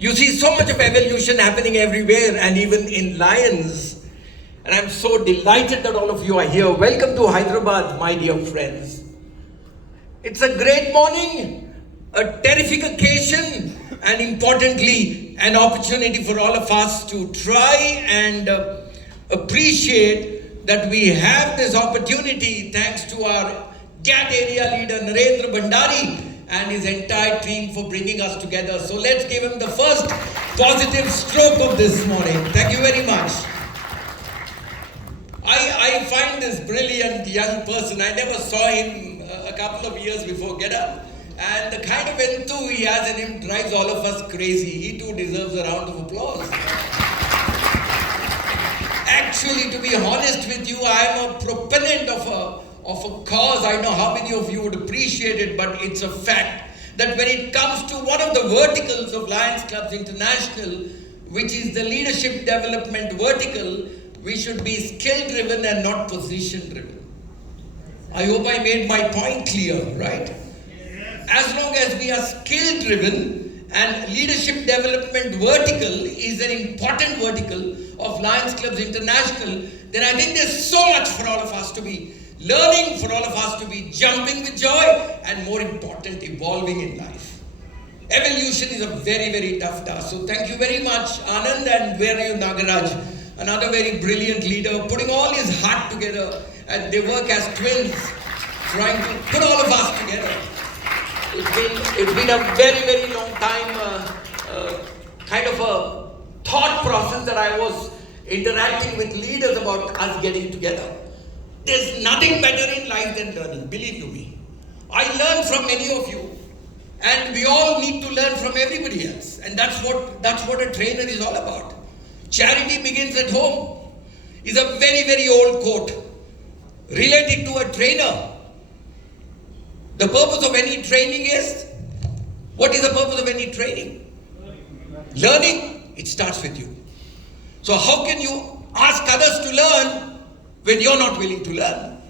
You see so much of evolution happening everywhere and even in Lions. And I'm so delighted that all of you are here. Welcome to Hyderabad, my dear friends. It's a great morning, a terrific occasion, and importantly, an opportunity for all of us to try and appreciate that we have this opportunity thanks to our GAT area leader Narendra Bhandari and his entire team for bringing us together. So let's give him the first positive stroke of this morning. Thank you very much. I find this brilliant young person. I never saw him a couple of years before Get Up. And the kind of enthusiasm he has in him drives all of us crazy. He too deserves a round of applause. Actually, to be honest with you, I am a proponent of a cause. I know how many of you would appreciate it, but it's a fact that when it comes to one of the verticals of Lions Clubs International, which is the leadership development vertical, we should be skill-driven and not position-driven. I hope I made my point clear, right? As long as we are skill-driven and leadership development vertical is an important vertical of Lions Clubs International, then I think there's so much for all of us to be learning, for all of us to be jumping with joy, and more important, evolving in life. Evolution is a very, very tough task. So thank you very much, Anand, and where are you, Nagaraj? Another very brilliant leader, putting all his heart together, and they work as twins, trying to put all of us together. It's been a very, very long time, kind of a thought process that I was interacting with leaders about us getting together. There's nothing better in life than learning, believe you me. I learn from many of you, and we all need to learn from everybody else, and that's what a trainer is all about. Charity begins at home is a very, very old quote related to a trainer. The purpose of any training is, what is the purpose of any training? Learning. It starts with you. So how can you ask others to learn when you're not willing to learn,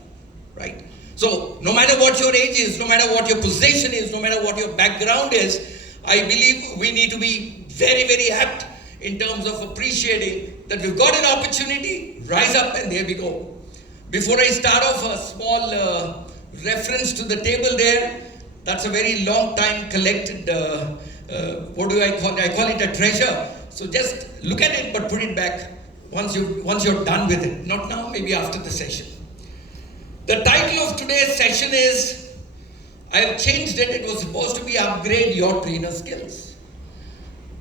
right? So no matter what your age is, no matter what your position is, no matter what your background is, I believe we need to be very, very apt in terms of appreciating that we've got an opportunity, rise up, and there we go. Before I start off, a small reference to the table there. That's a very long time collected, what do I call it? I call it a treasure. So just look at it, but put it back once you're done with it. Not now, maybe after the session. The title of today's session is, I have changed it. It was supposed to be Upgrade Your Trainer Skills.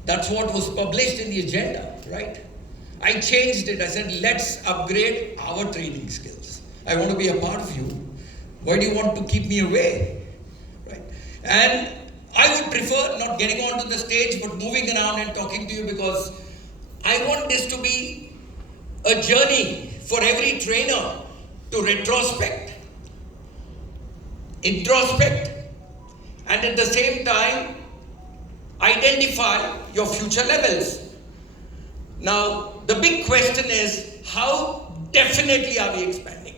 That's what was published in the agenda, right? I changed it. I said, let's upgrade our training skills. I want to be a part of you. Why do you want to keep me away, right? And I would prefer not getting onto the stage, but moving around and talking to you, because I want this to be a journey for every trainer to retrospect, introspect, and at the same time, identify your future levels. Now, the big question is, how definitely are we expanding?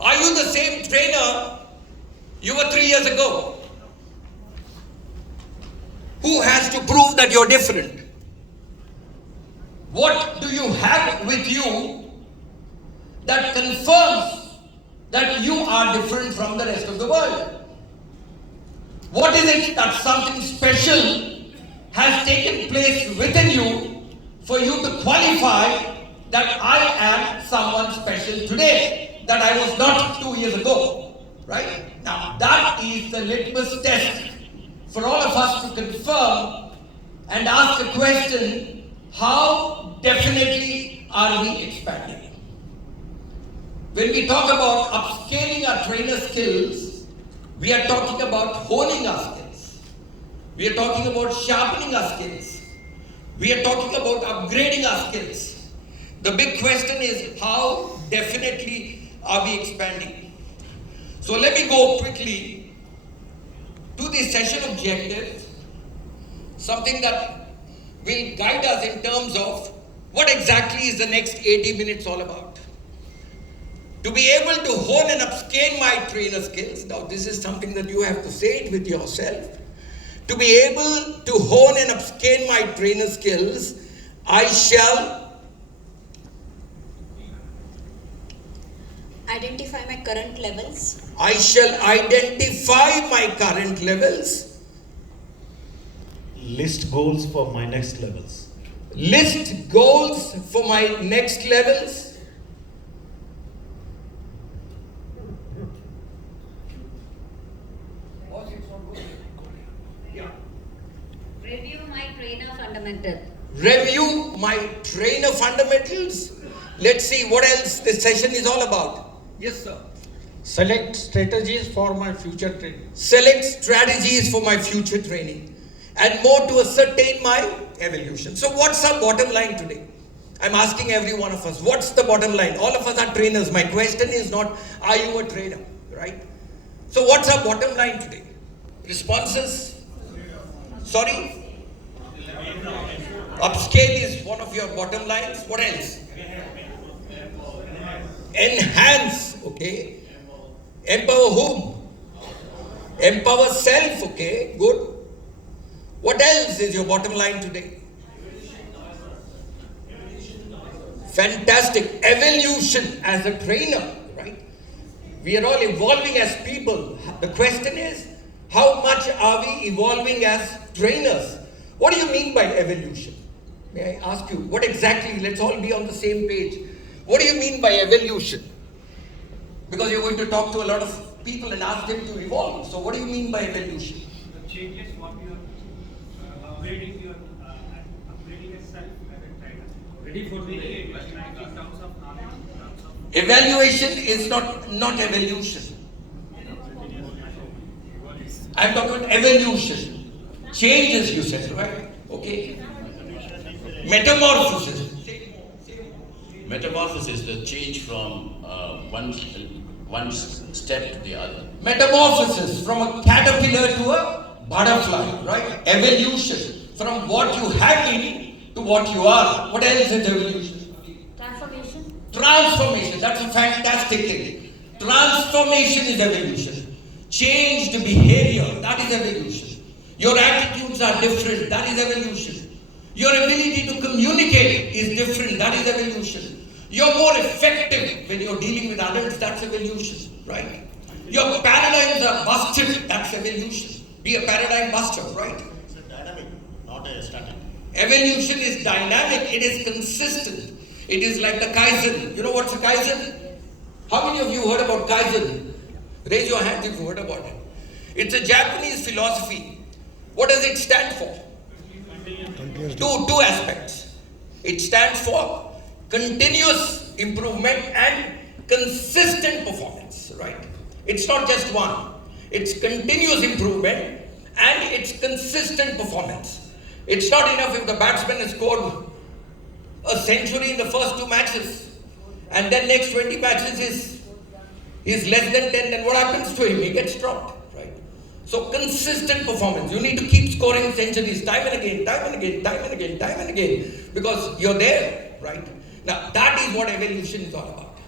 Are you the same trainer you were 3 years ago? Who has to prove that you're different? What do you have with you that confirms that you are different from the rest of the world? What is it that something special has taken place within you for you to qualify that I am someone special today that I was not 2 years ago, right? Now that is the litmus test for all of us to confirm and ask the question, how definitely are we expanding? When we talk about upscaling our trainer skills, we are talking about honing our skills. We are talking about sharpening our skills. We are talking about upgrading our skills. The big question is, how definitely are we expanding? So let me go quickly to the session objective, something that will guide us in terms of what exactly is the next 80 minutes all about. To be able to hone and upscale my trainer skills, now this is something that you have to say it with yourself. To be able to hone and upscale my trainer skills, I shall identify my current levels, identify my current levels, list goals for my next levels, list goals for my next levels, Review my trainer fundamental. review my trainer fundamentals. Let's see what else this session is all about. Yes, sir. Select strategies for my future training. Select strategies for my future training and more to ascertain my evolution. So what's our bottom line today? I'm asking every one of us, what's the bottom line? All of us are trainers. My question is not, are you a trainer, right? So what's our bottom line today? Responses? Sorry? Upscale is one of your bottom lines. What else? Enhance, okay. Empower whom? Empower self, okay, good. What else is your bottom line today? Fantastic. Evolution as a trainer, right? We are all evolving as people. The question is, how much are we evolving as trainers? What do you mean by evolution? May I ask you, what exactly, let's all be on the same page. What do you mean by evolution? Because you're going to talk to a lot of people and ask them to evolve. So what do you mean by evolution? The changes what you are upgrading yourself as a trainer. Ready for the investment in terms of knowledge, in terms of Evaluation is not evolution. I'm talking about evolution. Changes, you said, right? Okay. Metamorphosis. Metamorphosis is the change from one step to the other. Metamorphosis from a caterpillar to a butterfly, right? Evolution from what you have been to what you are. What else is evolution? Transformation. Transformation. That's a fantastic thing. Transformation is evolution. Changed behavior. That is evolution. Your attitudes are different. That is evolution. Your ability to communicate is different. That is evolution. You're more effective when you're dealing with adults. That's evolution, right? Your paradigms are busted. That's evolution. Be a paradigm buster, right? it's a dynamic, not a static. Evolution is dynamic. It is consistent. It is like the Kaizen. You know what's a Kaizen? How many of you heard about Kaizen? Raise your hand if you heard about it. It's a Japanese philosophy. What does it stand for? Two aspects. It stands for continuous improvement and consistent performance, right? It's not just one. It's continuous improvement and it's consistent performance. It's not enough if the batsman has scored a century in the first 2 matches and then next 20 matches is less than 10, then what happens to him? He gets dropped, right? So consistent performance. You need to keep scoring centuries time and again, time and again, time and again, time and again, because you're there, right? Now that is what evolution is all about.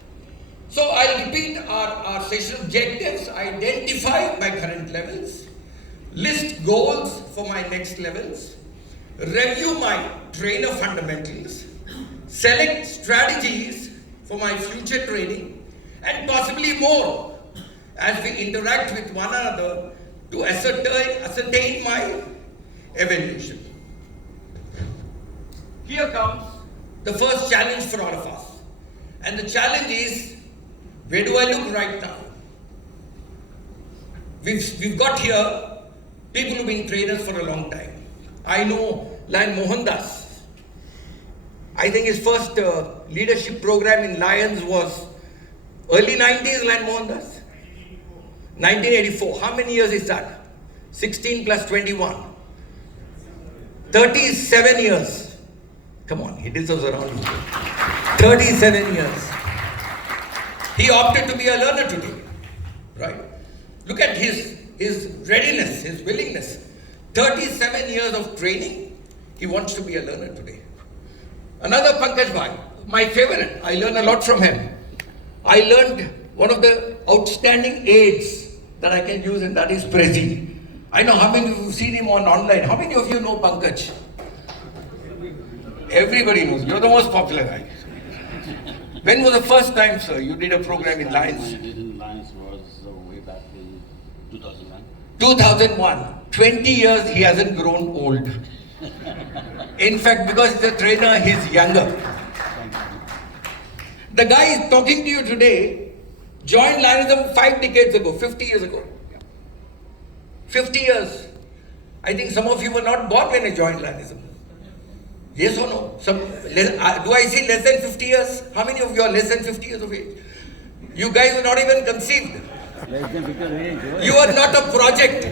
So I'll repeat our session objectives. Identify my current levels, list goals for my next levels, review my trainer fundamentals, select strategies for my future training, and possibly more as we interact with one another to ascertain my evolution. Here comes the first challenge for all of us. And the challenge is, where do I look right now? We've got here people who've been trainers for a long time. I know Lion Mohandas. I think his first leadership program in Lions was early 90s, Lion Mohandas. 1984. How many years is that? 16 plus 21. 37 years. Come on, he deserves a round of applause. 37 years. He opted to be a learner today, right? Look at his readiness, his willingness. 37 years of training, he wants to be a learner today. Another Pankaj Bhai, my favorite. I learn a lot from him. I learned one of the outstanding aids that I can use, and that is Prezi. I know how many of you have seen him online. How many of you know Pankaj? Everybody knows. You're the most popular guy. When was the first time, sir, you did a program in Lions? I did in Lions was way back in 2001. 2001. 20 years he hasn't grown old. In fact, because he's a trainer, he's younger. The guy is talking to you today, joined Lionism 5 decades ago, 50 years ago. 50 years. I think some of you were not born when I joined Lionism. Yes or no? Do I see less than 50 years? How many of you are less than 50 years of age? You guys were not even conceived. Less than 50 age. You are not a project.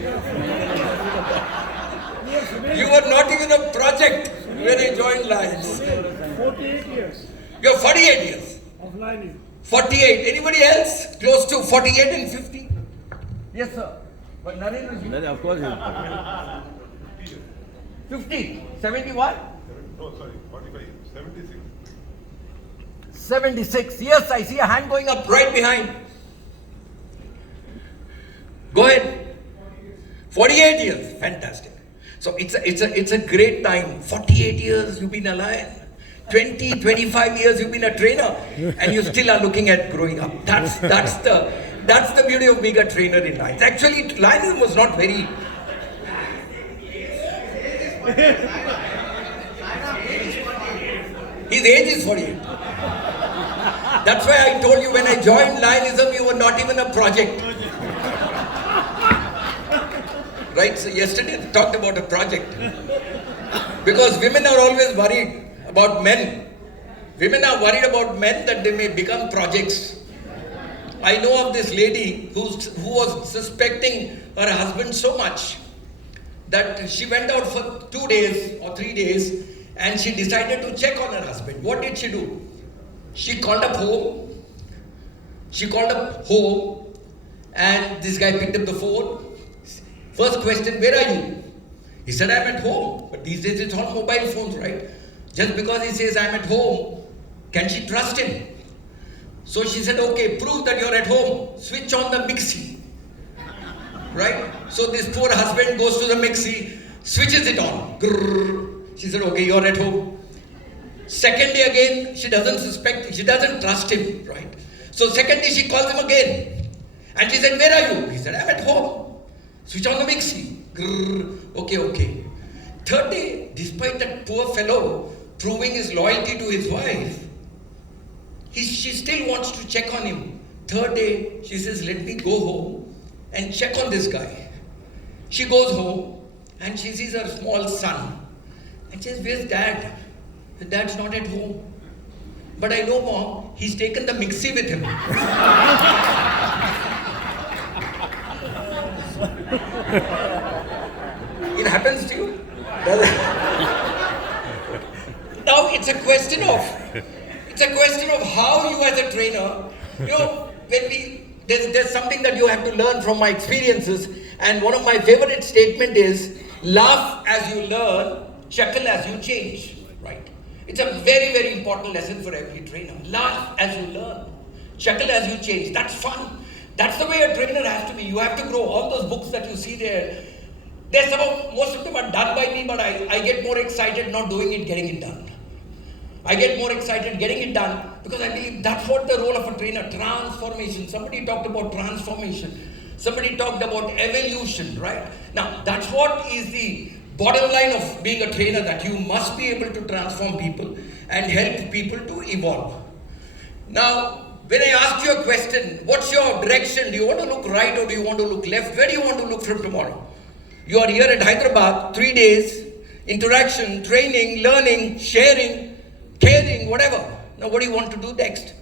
You were not even a project when I joined Lions. 48 years You're 48 years. of lining. 48. Anybody else? Close to 48 and 50? Yes, sir. But Narendra, Of course. 50. 71? No, sorry, 45, 76. 76. Yes, I see a hand going up right behind. Go ahead. 48 years. Fantastic. So it's a great time. 48 years you've been alive. 20, 25 years you've been a trainer, and you still are looking at growing up. That's the beauty of being a trainer in Lions. Actually, Lions was not very. His age is 48. That's why I told you when I joined Lionism, you were not even a project. Right? So yesterday I talked about a project. Because women are always worried about men. Women are worried about men that they may become projects. I know of this lady who was suspecting her husband so much that she went out for 2 days or 3 days and she decided to check on her husband. What did she do? She called up home. And this guy picked up the phone. First question, where are you? He said, I'm at home. But these days it's on mobile phones, right? Just because he says I'm at home, can she trust him? So she said, okay, prove that you're at home. Switch on the mixie. Right? So this poor husband goes to the mixie, switches it on. Grrr. She said, okay, you're at home. Second day again, she doesn't suspect, she doesn't trust him, right? So second day she calls him again. And she said, where are you? He said, I'm at home. Switch on the mixie. Grrr. Okay. Third day, despite that poor fellow proving his loyalty to his wife, she still wants to check on him. Third day, she says, let me go home and check on this guy. She goes home and she sees her small son. And she says, where's dad? The dad's not at home. But I know, Mom, he's taken the mixie with him. It happens to you? Now it's a question of how you as a trainer, there's something that you have to learn from my experiences, and one of my favorite statement is, laugh as you learn, chuckle as you change, right? It's a very, very important lesson for every trainer. Laugh as you learn, chuckle as you change. That's fun. That's the way a trainer has to be. You have to grow. All those books that you see there, most of them are done by me, but I get more excited not doing it, getting it done. I get more excited getting it done because I believe that's what the role of a trainer, transformation. Somebody talked about transformation. Somebody talked about evolution, right? Now, that's what is the bottom line of being a trainer, that you must be able to transform people and help people to evolve. Now, when I asked you a question, what's your direction? Do you want to look right or do you want to look left? Where do you want to look from tomorrow? You are here at Hyderabad, 3 days, interaction, training, learning, sharing, caring, whatever. Now what do you want to do next?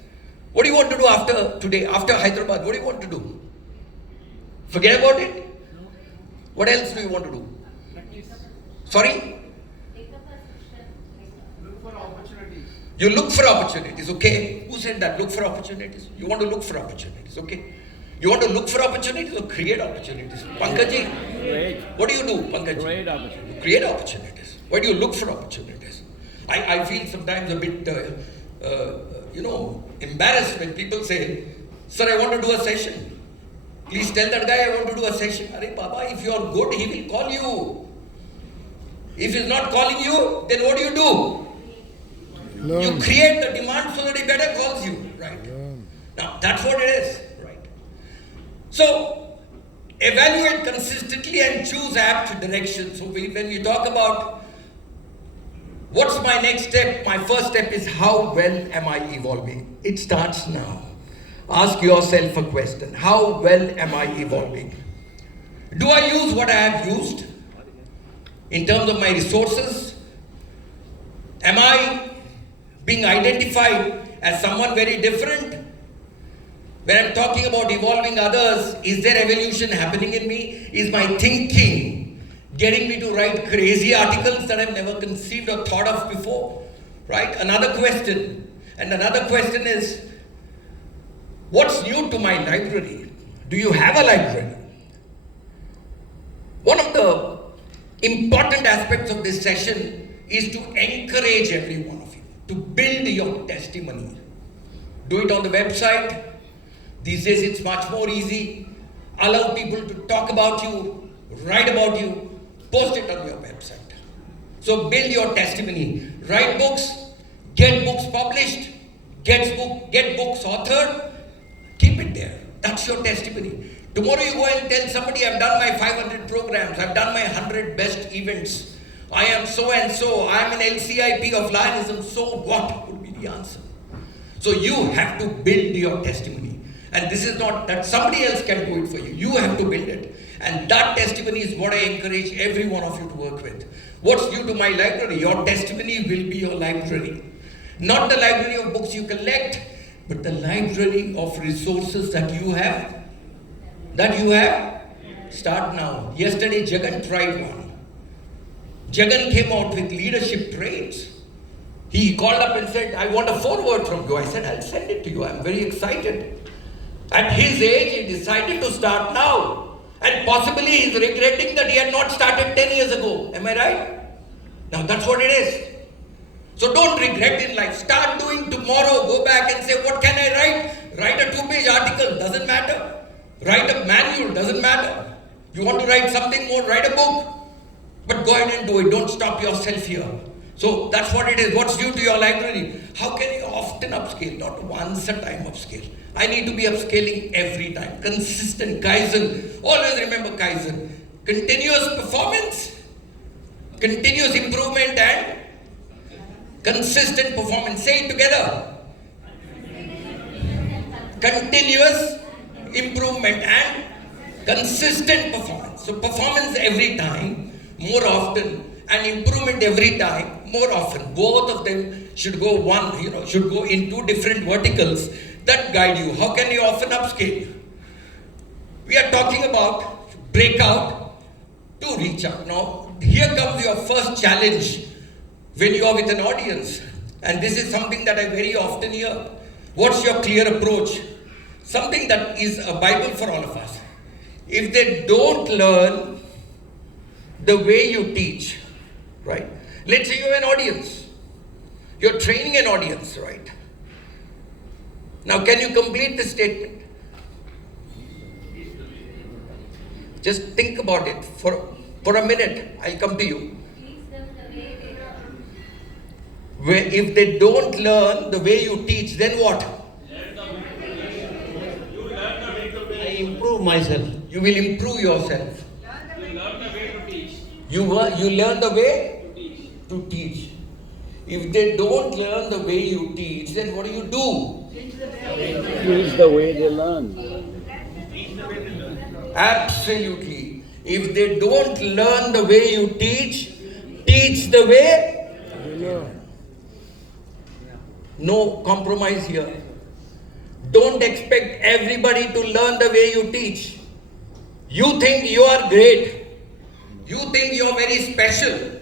What do you want to do after today, after Hyderabad? What do you want to do? Forget about it? What else do you want to do? Sorry? Look for opportunities. You look for opportunities, okay? Who said that? Look for opportunities. You want to look for opportunities, okay? You want to look for opportunities or create opportunities? Pankaj, Great. what do you do, Pankaj? Great opportunity. Create opportunities. Why do you look for opportunities? I feel sometimes a bit, embarrassed when people say, sir, I want to do a session. Please tell that guy I want to do a session. Arey Baba, if you are good, he will call you. If he's not calling you, then what do? You create the demand so that he better calls you, right? Now, that's what it is, right? So, evaluate consistently and choose apt direction. So, when you talk about what's my next step, my first step is how well am I evolving? It starts now. Ask yourself a question. How well am I evolving? Do I use what I have used in terms of my resources? Am I being identified as someone very different? When I'm talking about evolving others, is there evolution happening in me? Is my thinking getting me to write crazy articles that I've never conceived or thought of before? Right? Another question. And another question is, what's new to my library? Do you have a library? One of the important aspects of this session is to encourage every one of you to build your testimony. Do it on the website. These days it's much more easy. Allow people to talk about you, write about you, post it on your website. So build your testimony. Write books, get books published, get books authored, keep it there. That's your testimony. Tomorrow you go and tell somebody, I've done my 500 programs, I've done my 100 best events, I am so and so, I am an LCIP of Lionism, so what would be the answer? So you have to build your testimony. And this is not that somebody else can do it for you. You have to build it. And that testimony is what I encourage every one of you to work with. What's new to my library? Your testimony will be your library. Not the library of books you collect, but the library of resources that you have. Start now. Yesterday, Jagan tried one. Jagan came out with leadership traits. He called up and said, I want a foreword from you. I said, I'll send it to you. I'm very excited. At his age, he decided to start now. And possibly he's regretting that he had not started 10 years ago. Am I right? Now that's what it is. So don't regret in life. Start doing tomorrow. Go back and say, what can I write? Write a 2-page article. Doesn't matter. Write a manual. Doesn't matter. You want to write something more? Write a book. But go ahead and do it. Don't stop yourself here. So that's what it is. What's due to your library? How can you often upscale? Not once a time upscale. I need to be upscaling every time. Consistent Kaizen. Always remember Kaizen. Continuous performance, continuous improvement, and consistent performance. Say it together. Continuous improvement and consistent performance. So performance every time, more often, and improvement every time, more often. Both of them should go should go in two different verticals that guide you. How can you often upscale? We are talking about breakout to reach out. Now, here comes your first challenge when you are with an audience. And this is something that I very often hear. What's your clear approach? Something that is a Bible for all of us. If they don't learn the way you teach, right? Let's say you have an audience. You're training an audience, right? Now, can you complete the statement? Just think about it for a minute. I'll come to you. If they don't learn the way you teach, then what? I improve myself. You will improve yourself. You learn the way to teach. If they don't learn the way you teach, then what do? Teach the way they learn. Absolutely. If they don't learn the way you teach the way You learn. No compromise here. Don't expect everybody to learn the way you teach. You think you are great. You think you are very special.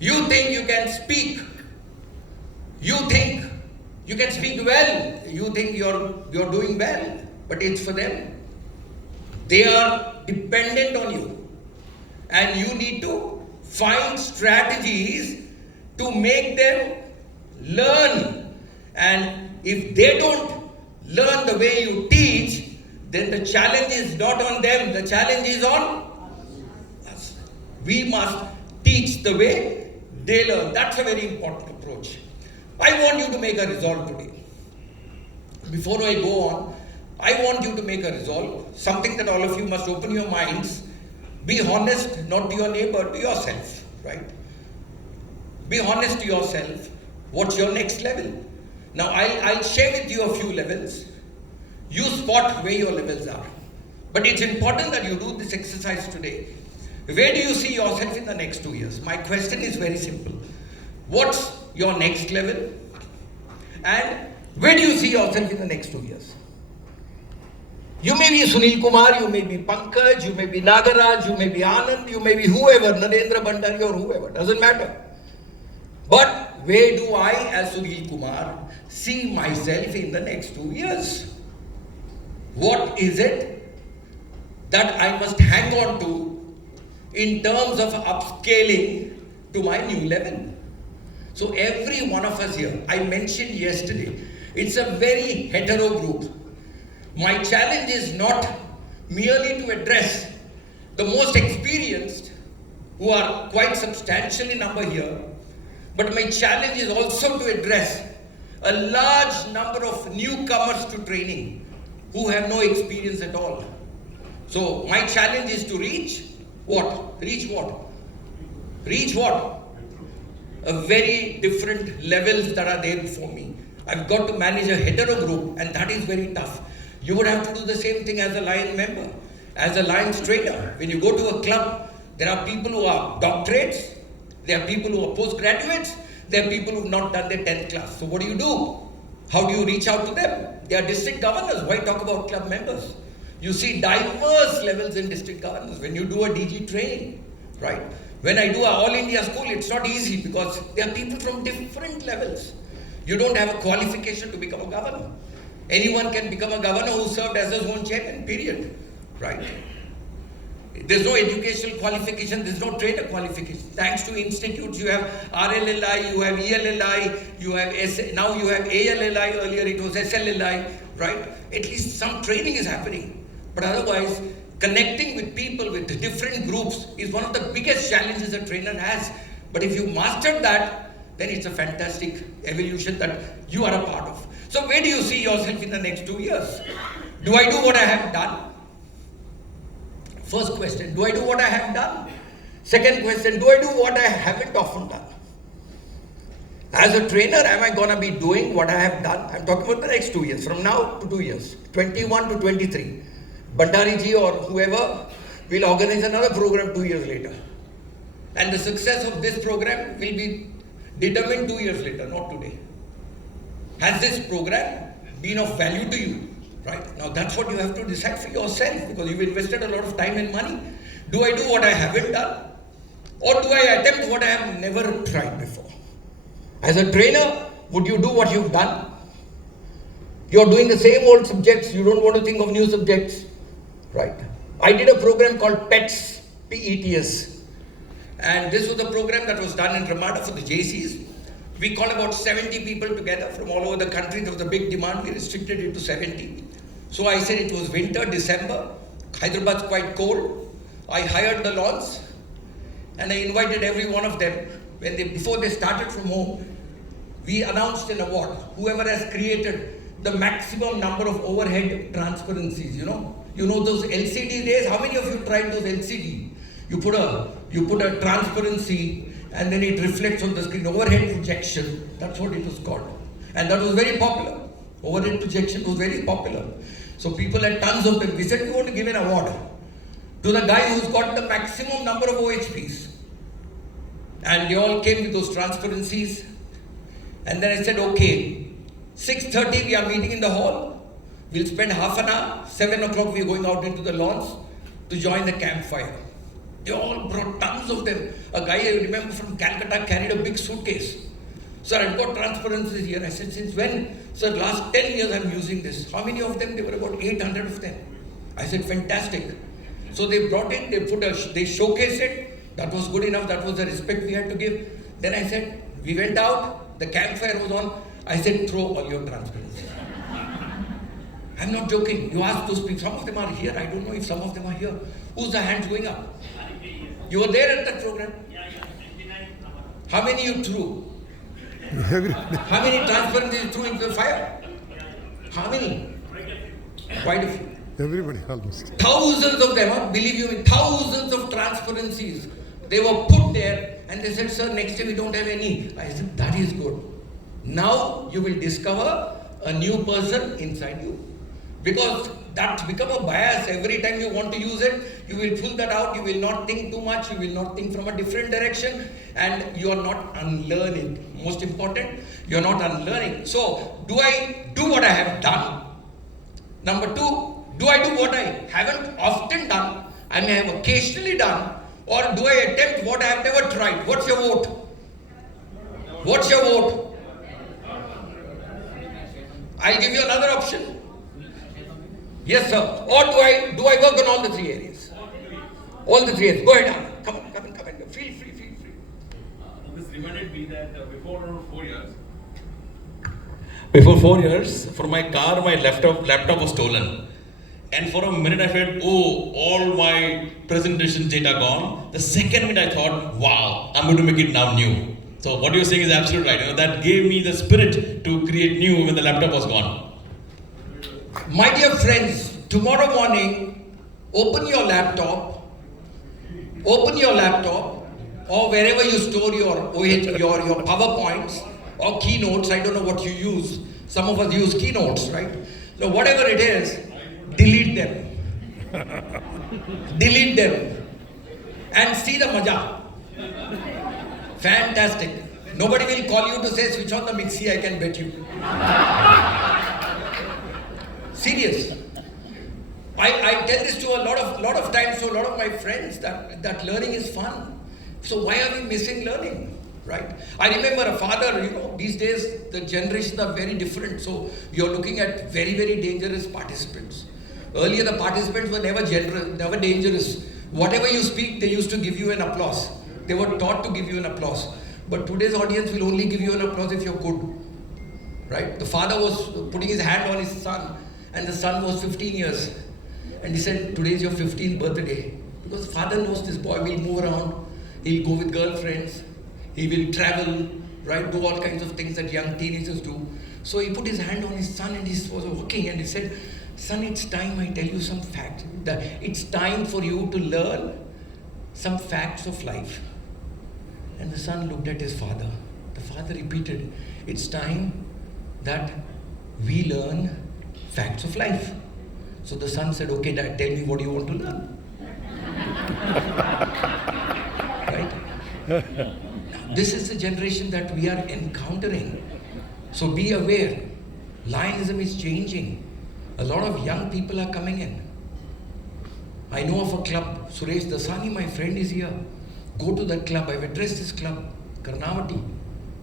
You think you can speak. You think you can speak well. You think you're doing well. But it's for them. They are dependent on you. And you need to find strategies to make them learn. And if they don't learn the way you teach, then the challenge is not on them, the challenge is on us. We must teach the way they learn. That's a very important approach. I want you to make a resolve today. Before I go on, I want you to make a resolve, something that all of you must open your minds. Be honest, not to your neighbor, to yourself, right? Be honest to yourself. What's your next level? Now, I'll share with you a few levels. You spot where your levels are. But it's important that you do this exercise today. Where do you see yourself in the next 2 years? My question is very simple. What's your next level? And where do you see yourself in the next 2 years? You may be Sunil Kumar, you may be Pankaj, you may be Nagaraj, you may be Anand, you may be whoever, Narendra Bhandari or whoever, doesn't matter. But where do I, as Sunil Kumar, see myself in the next 2 years? What is it that I must hang on to in terms of upscaling to my new level? So every one of us here, I mentioned yesterday, it's a very hetero group. My challenge is not merely to address the most experienced, who are quite substantial in number here, but my challenge is also to address a large number of newcomers to training who have no experience at all. So my challenge is to reach what? Reach what? Reach what? A very different levels that are there before me. I've got to manage a hetero group, and that is very tough. You would have to do the same thing as a Lion member, as a Lions trainer. When you go to a club, there are people who are doctorates, there are people who are postgraduates, there are people who have not done their 10th class. So what do you do? How do you reach out to them? They are district governors. Why talk about club members? You see diverse levels in district governors when you do a DG training, right? When I do an all India school, it's not easy because there are people from different levels. You don't have a qualification to become a governor. Anyone can become a governor who served as his own chairman, period, right? There's no educational qualification, there's no trainer qualification. Thanks to institutes, you have RLLI, you have ELLI, you have now you have ALLI, earlier it was SLLI, right? At least some training is happening. But otherwise, connecting with people with different groups is one of the biggest challenges a trainer has. But if you mastered that, then it's a fantastic evolution that you are a part of. So where do you see yourself in the next 2 years? Do I do what I have done? First question, do I do what I have done? Second question, do I do what I haven't often done? As a trainer, am I going to be doing what I have done? I'm talking about the next 2 years, from now to 2 years, 21 to 23. Bhandari ji or whoever will organize another program 2 years later. And the success of this program will be determined 2 years later, not today. Has this program been of value to you? Right? Now that's what you have to decide for yourself because you've invested a lot of time and money. Do I do what I haven't done? Or do I attempt what I have never tried before? As a trainer, would you do what you've done? You're doing the same old subjects, you don't want to think of new subjects. Right? I did a program called PETS, P-E-T-S. And this was a program that was done in Ramada for the JCs. We called about 70 people together from all over the country. There was a big demand. We restricted it to 70. So I said it was winter, December. Hyderabad's quite cold. I hired the lawns and I invited every one of them. Before they started from home, we announced an award. Whoever has created the maximum number of overhead transparencies, you know those LCD days. How many of you tried those LCD? You put a transparency and then it reflects on the screen. Overhead projection, that's what it was called. And that was very popular. Overhead projection was very popular. So people had tons of them. We said we want to give an award to the guy who's got the maximum number of OHPs. And they all came with those transparencies. And then I said, okay, 6:30 we are meeting in the hall. We'll spend half an hour. 7 o'clock we are going out into the lawns to join the campfire. They all brought tons of them. A guy I remember from Calcutta carried a big suitcase. Sir, I've got transparencies here. I said, since when? Sir, last 10 years I'm using this. How many of them? There were about 800 of them. I said, fantastic. So they brought it, they showcased it. That was good enough. That was the respect we had to give. Then I said, we went out, the campfire was on. I said, throw all your transparencies. I'm not joking. You ask those people, some of them are here. I don't know if some of them are here. Who's the hands going up? You were there at that program? How many you threw? How many transparencies you threw into the fire? How many? Quite a few. Everybody almost. Thousands of them, believe you me, thousands of transparencies. They were put there and they said, sir, next year we don't have any. I said, that is good. Now you will discover a new person inside you. Because that's become a bias. Every time you want to use it, you will pull that out. You will not think too much. You will not think from a different direction. And you are not unlearning. Most important, you are not unlearning. So, do I do what I have done? Number two, do I do what I haven't often done? I may have occasionally done. Or do I attempt what I have never tried? What's your vote? What's your vote? I'll give you another option. Yes, sir. Or do I work on all the three areas? All the three areas. Go ahead, Anand. Come on. Feel free. This reminded me that before 4 years. Before 4 years, for my car, my laptop was stolen. And for a minute I felt, oh, all my presentation data gone. The second minute I thought, wow, I'm going to make it now new. So what you're saying is absolutely right. That gave me the spirit to create new when the laptop was gone. My dear friends, tomorrow morning, open your laptop, or wherever you store your PowerPoints or keynotes. I don't know what you use. Some of us use keynotes, right? So whatever it is, delete them. Delete them. And see the maja. Fantastic. Nobody will call you to say, switch on the mixie, I can bet you. Serious. I tell this to a lot of times to a lot of my friends that learning is fun. So why are we missing learning? Right? I remember a father, these days the generations are very different. So you're looking at very, very dangerous participants. Earlier the participants were never dangerous. Whatever you speak, they used to give you an applause. They were taught to give you an applause. But today's audience will only give you an applause if you're good. Right? The father was putting his hand on his son, and the son was 15 years. And he said, today is your 15th birthday. Because father knows this boy will move around, he'll go with girlfriends, he will travel, right? Do all kinds of things that young teenagers do. So he put his hand on his son and he was walking and he said, son, it's time I tell you some facts. It's time for you to learn some facts of life. And the son looked at his father. The father repeated, it's time that we learn facts of life. So the son said, okay, Dad, tell me what you want to learn. Right? Now, this is the generation that we are encountering. So be aware. Lionism is changing. A lot of young people are coming in. I know of a club, Suresh Dasani, my friend, is here. Go to that club. I've addressed this club, Karnavati.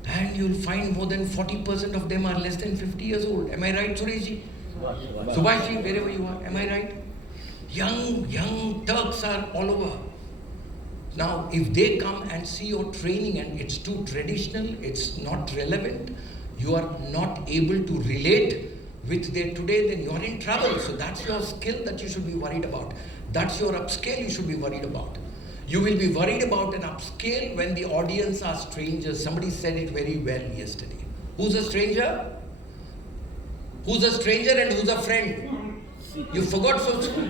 And you'll find more than 40% of them are less than 50 years old. Am I right, Sureshji? Subhashji, wherever you are. Am I right? Young Turks are all over. Now, if they come and see your training and it's too traditional, it's not relevant, you are not able to relate with their today, then you're in trouble. So that's your skill that you should be worried about. That's your upscale you should be worried about. You will be worried about an upscale when the audience are strangers. Somebody said it very well yesterday. Who's a stranger? Who's a stranger and who's a friend? You forgot from school.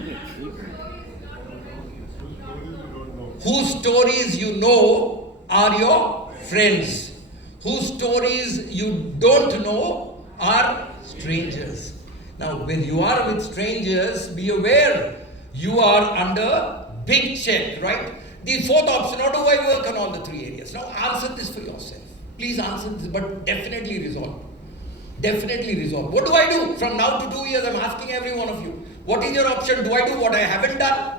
Whose stories you know are your friends. Whose stories you don't know are strangers. Now, when you are with strangers, be aware you are under big check, right? The fourth option, how do I work on all the three areas? Now, answer this for yourself. Please answer this, but definitely resolve. Definitely resolve. What do I do? From now to 2 years, I'm asking every one of you. What is your option? Do I do what I haven't done?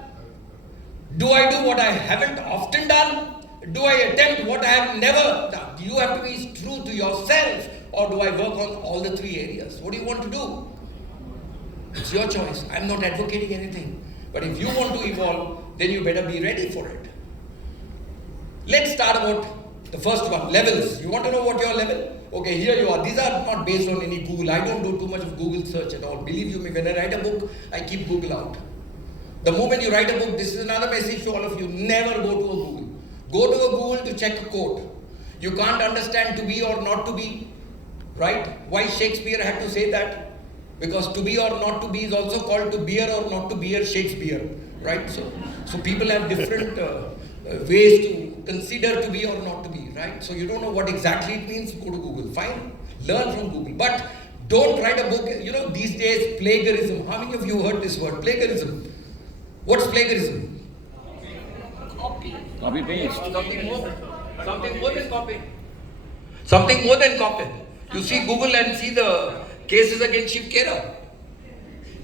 Do I do what I haven't often done? Do I attempt what I have never done? You have to be true to yourself, or do I work on all the three areas? What do you want to do? It's your choice. I'm not advocating anything. But if you want to evolve, then you better be ready for it. Let's start about The first one, levels. You want to know what your level? Okay, here you are. These are not based on any Google. I don't do too much of Google search at all. Believe you me, when I write a book, I keep Google out. The moment you write a book, this is another message to all of you. Never go to a Google. Go to a Google to check a quote. You can't understand to be or not to be, right? Why Shakespeare had to say that? Because to be or not to be is also called to beer or not to beer Shakespeare, right? So people have different ways to consider to be or not to be, right? So you don't know what exactly it means, go to Google. Fine, learn from Google. But don't write a book. You know, these days, plagiarism. How many of you heard this word? Plagiarism. What's plagiarism? Copy paste. Something more. Something more than copy. Something more than copy. You see Google and see the cases against Shiv Khera.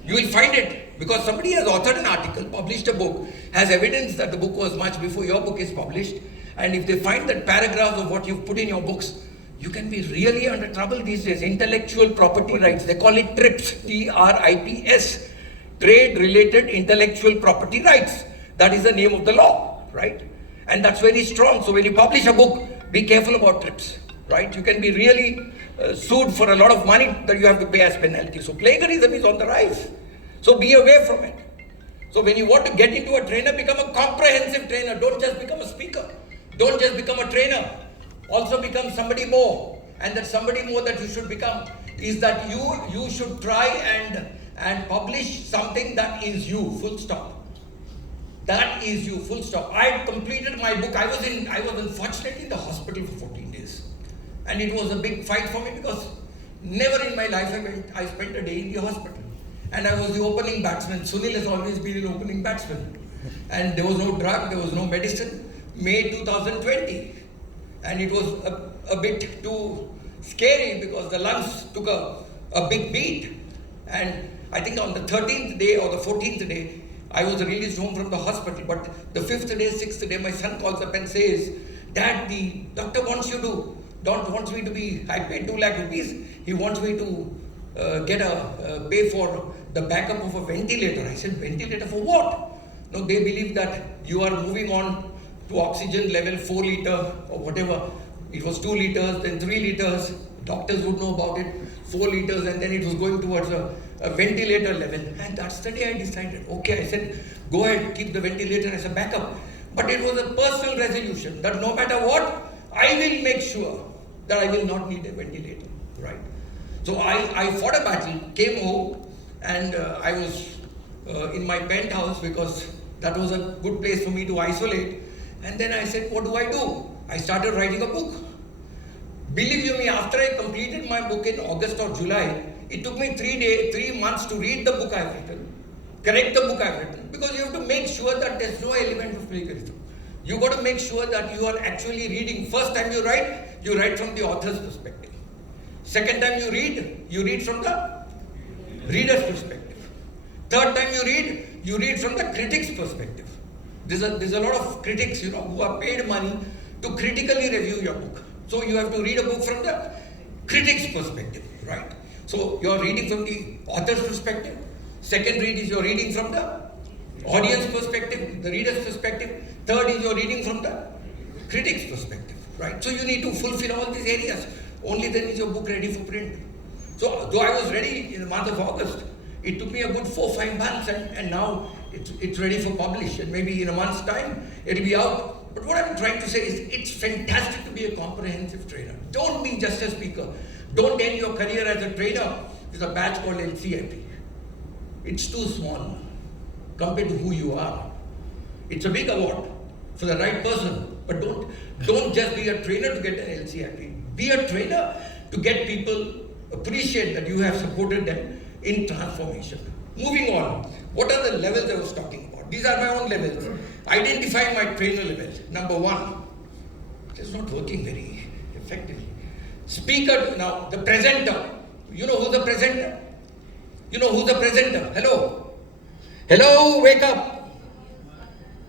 You will find it because somebody has authored an article, published a book, has evidence that the book was much before your book is published. And if they find that paragraphs of what you've put in your books, you can be really under trouble these days. Intellectual property rights. They call it TRIPS, TRIPS. Trade-related intellectual property rights. That is the name of the law, right? And that's very strong. So when you publish a book, be careful about TRIPS, right? You can be really sued for a lot of money that you have to pay as penalty. So plagiarism is on the rise. So be away from it. So when you want to get into a trainer, become a comprehensive trainer. Don't just become a speaker. Don't just become a trainer. Also become somebody more. And that somebody more that you should become is that you should try and publish something that is you, full stop. That is you, full stop. I completed my book. I was unfortunately in the hospital for 14 days. And it was a big fight for me because never in my life I spent a day in the hospital. And I was the opening batsman. Sunil has always been an opening batsman. And there was no drug, there was no medicine. May 2020. And it was a bit too scary because the lungs took a big beat. And I think on the 13th day or the 14th day, I was released home from the hospital. But the 5th day, 6th day, my son calls up and says, Dad, the doctor wants me to be, I paid 2 lakh rupees. He wants me to pay for the backup of a ventilator. I said, ventilator for what? No, they believe that you are moving on to oxygen level 4 liter or whatever. It was 2 liters, then 3 liters. Doctors would know about it, 4 liters, and then it was going towards a ventilator level. And that's the day I decided, okay, I said, go ahead, keep the ventilator as a backup. But it was a personal resolution that no matter what, I will make sure that I will not need a ventilator, right? So I fought a battle, came home, and I was in my penthouse because that was a good place for me to isolate. And then I said, what do? I started writing a book. Believe you me, after I completed my book in August or July, it took me 3 months to read the book I've written, correct the book I've written, because you have to make sure that there's no element of plagiarism. You got to make sure that you are actually reading. First time you write from the author's perspective. Second time you read from the reader's perspective. Third time you read from the critic's perspective. There's a lot of critics, who are paid money to critically review your book. So you have to read a book from the critic's perspective, right? So you're reading from the author's perspective. Second read is you're reading from the audience perspective, the reader's perspective. Third is you're reading from the critic's perspective, right? So you need to fulfill all these areas. Only then is your book ready for print. So though I was ready in the month of August, it took me a good 4-5 months and now it's ready for publish. And maybe in a month's time, it'll be out. But what I'm trying to say is it's fantastic to be a comprehensive trainer. Don't be just a speaker. Don't end your career as a trainer with a badge called LCIP. It's too small compared to who you are. It's a big award for the right person. But don't just be a trainer to get an LCIP. Be a trainer to get people appreciate that you have supported them in transformation. Moving on, what are the levels I was talking about? These are my own levels. Identify my trainer levels. Number 1, it is not working very effectively. Speaker, now the presenter. You know who's the presenter? Hello? Hello, wake up.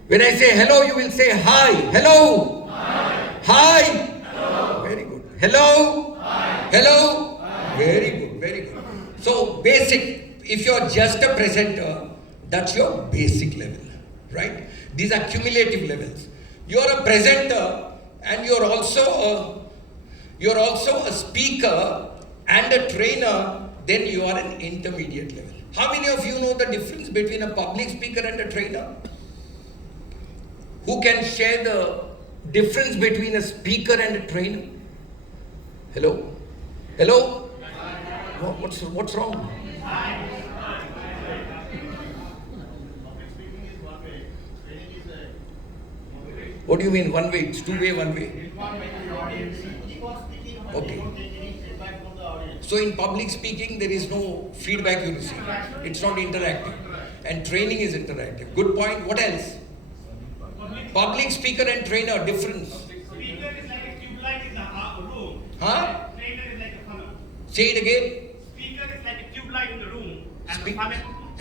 When I say hello, you will say hi. Hello? Hi? Hello. Very good. Hello? Hi. Hello? Hi. Very good. So basic, if you're just a presenter, that's your basic level, right? These are cumulative levels. You're a presenter and you're also a speaker and a trainer, then you are an intermediate level. How many of you know the difference between a public speaker and a trainer? Who can share the difference between a speaker and a trainer? Hello? Hello? What's wrong? What do you mean one way? It's two way, one way. Okay. So in public speaking, there is no feedback you receive. It's not interactive. And training is interactive. Good point. What else? Public speaker and trainer, difference. Speaker is like a tube light in the room. Huh? Trainer is like a funnel. Say it again. Speaker is like a tube light in the room. And Spe- the funnel.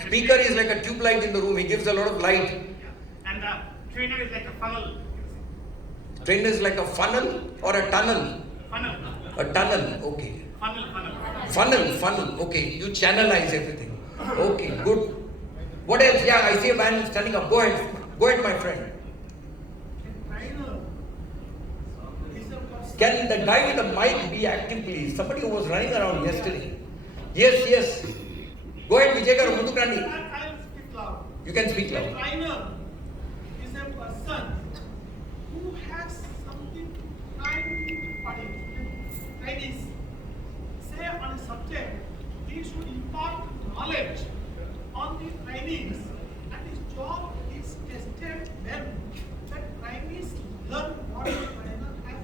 Speaker is like a tube light in the room. He gives a lot of light. And the trainer is like a funnel. Trainer is like a funnel or a tunnel? Funnel. A tunnel. Okay. Funnel. Okay. You channelize everything. Okay, good. What else? Yeah, I see a man standing up. Go ahead, my friend. Can the guy with the mic be active, please? Somebody who was running around yesterday. Yes. Go ahead, Vijay Garu, Munduk Randi. I'll speak loud. You can speak A loud. trainer is a person who has something to train trainees. Say on a subject, he should impart knowledge on the trainees, and his job is tested when the trainees learn what the trainer has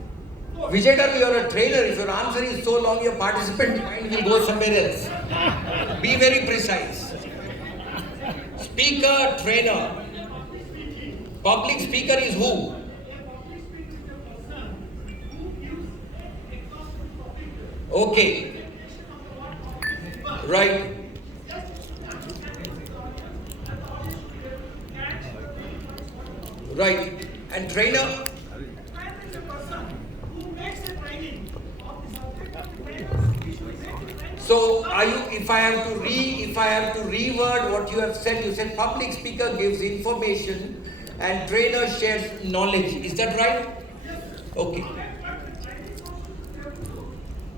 taught. Vijay Garu, you are a trainer. If your answer is so long, your participant mind will go somewhere else. Be very precise. Speaker, trainer. Public speaker is who? Okay. Right. Right. And trainer? So, if I have to reword what you have said, you said public speaker gives information and trainer shares knowledge. Is that right? Okay.